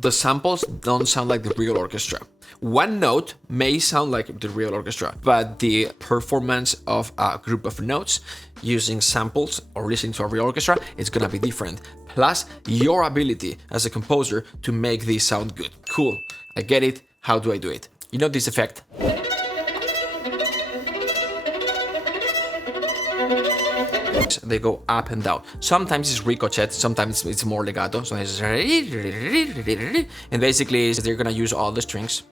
the samples don't sound like the real orchestra. One note may sound like the real orchestra, but the performance of a group of notes using samples or listening to a real orchestra is gonna be different. Plus, your ability as a composer to make this sound good. Cool, I get it. How do I do it? You know this effect? They go up and down. Sometimes it's ricochet, sometimes it's more legato, sometimes it's... and basically they're gonna use all the strings.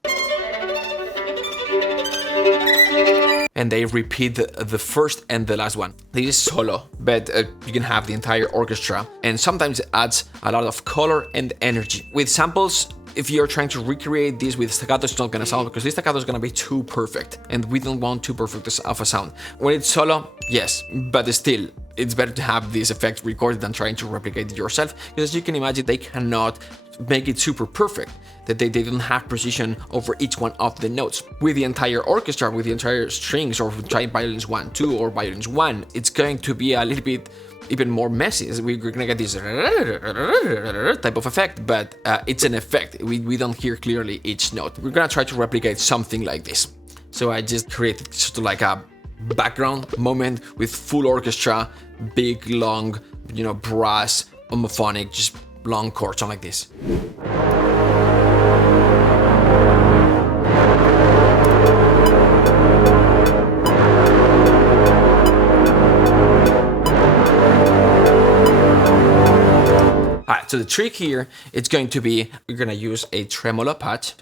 And they repeat the first and the last one. This is solo, but you can have the entire orchestra, and sometimes it adds a lot of color and energy. With samples, if you're trying to recreate this with staccato, it's not gonna sound, because this staccato is gonna be too perfect, and we don't want too perfect of a sound. When it's solo, yes, but still, it's better to have this effect recorded than trying to replicate it yourself, because as you can imagine, they cannot make it super perfect, that they don't have precision over each one of the notes. With the entire orchestra, with the entire strings, or trying violins 1, 2, or violins 1, it's going to be a little bit even more messy. We're gonna get this type of effect, but it's an effect. We don't hear clearly each note. We're gonna try to replicate something like this. So I just created sort of like a background moment with full orchestra, big, long, brass, homophonic, just long chords, something like this. Alright, so the trick here, it's going to be, we're gonna use a tremolo patch.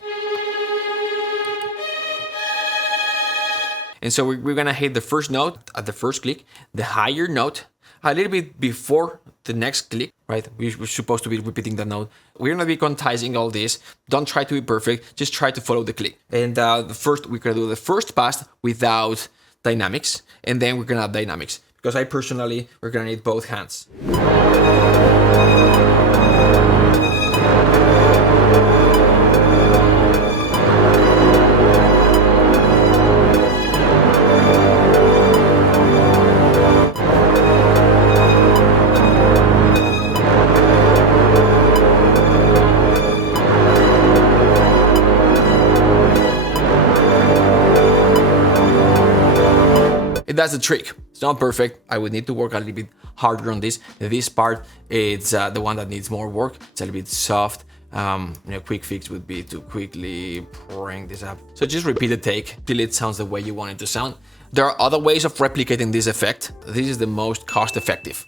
And so we're gonna hit the first note at the first click, the higher note, a little bit before the next click, right? We're supposed to be repeating the note. We're gonna be quantizing all this. Don't try to be perfect, just try to follow the click. And we're gonna do the first pass without dynamics, and then we're gonna have dynamics. Because we're gonna need both hands. That's the trick. It's not perfect. I would need to work a little bit harder on this. This part, it's the one that needs more work. It's a little bit soft. Quick fix would be to quickly bring this up. So just repeat the take till it sounds the way you want it to sound. There are other ways of replicating this effect. This is the most cost effective.